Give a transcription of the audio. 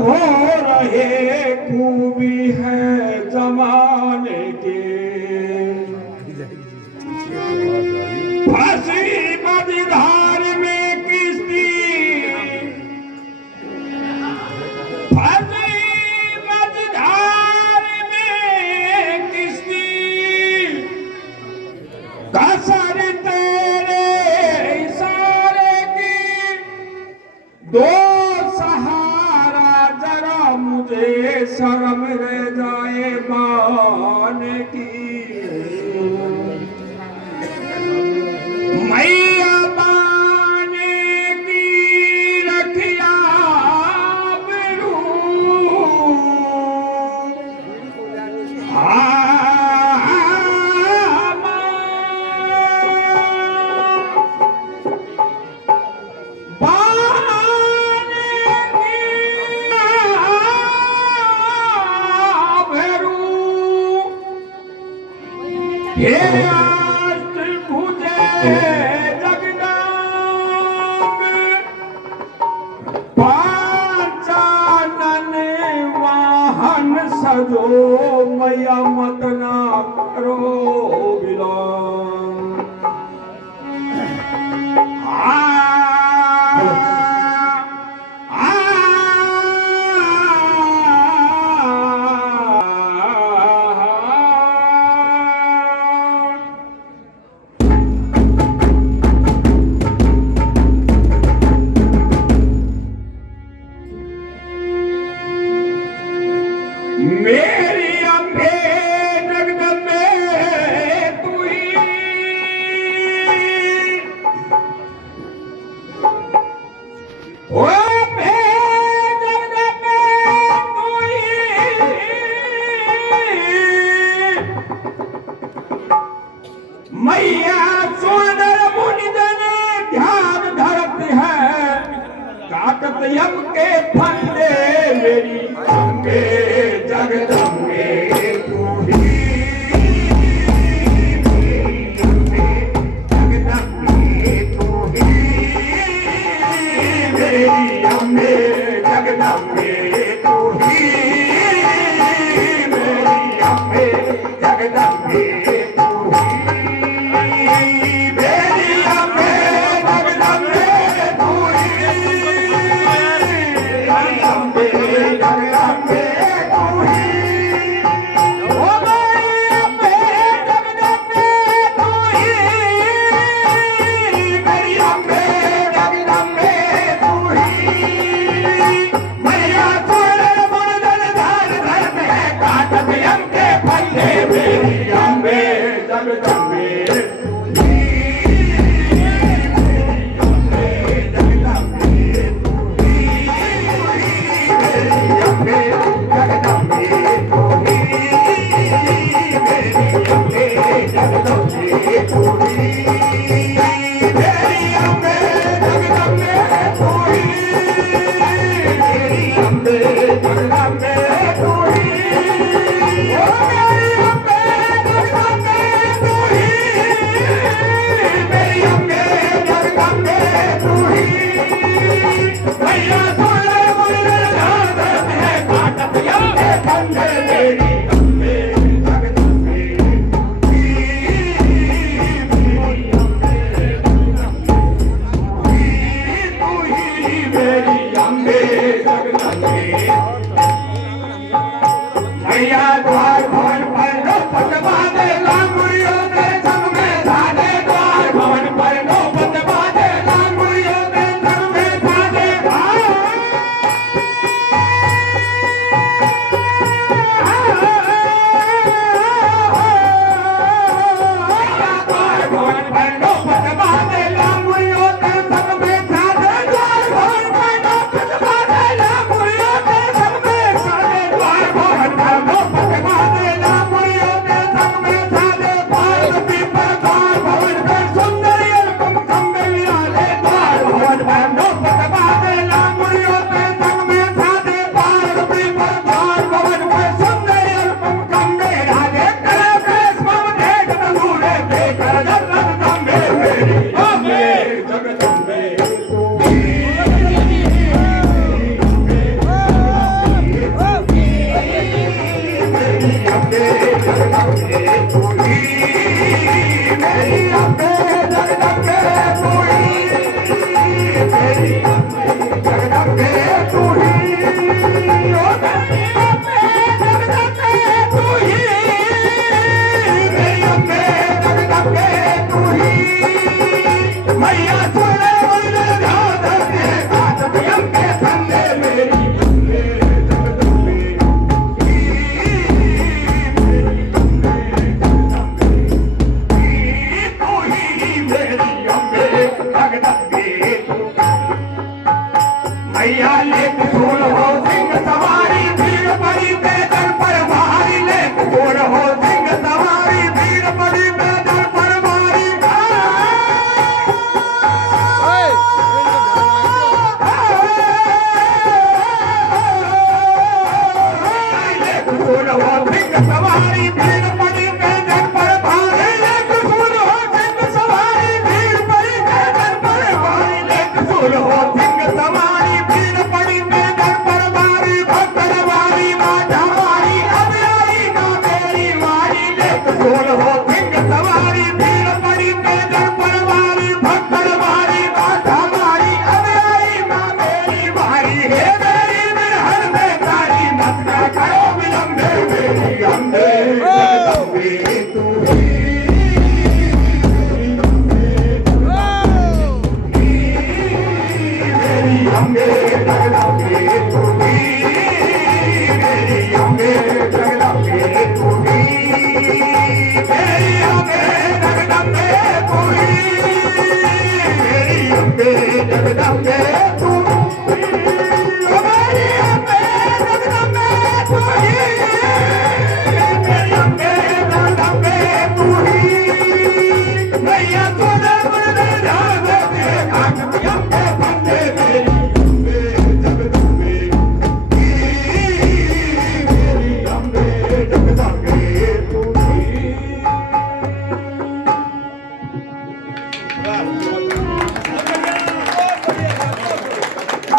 हो रहे खूबी है जमाने के। फांसी मझधार में किस्ती, फांसी मझधार में किस्ती, कसर तेरे इशारे की, दो सहारा जरा मुझे शर्म रह जाए बान की। मैया बाने की रखिया बिरू, हे अष्टभुजे जगदम्ब, पांचानन वाहन सजो, मैया मत ना करो विलम्ब। मेरी अम्बे जगदम्बे तू ही, ओ अम्बे जगदम्बे तू ही, मैया सुंदर मुनिजन ध्यान धरती है, काटत यम के फंदे मेरी अम्बे जगदम्बे तू ही, जगदम्बे तू ही, मेरी अम्बे जगदम्बे तू ही, मेरी अम्बे जगदम्बे तू ही, मेरी अम्बे जगदम्बे तू ही, अम्बे जगदम्बे मैया ले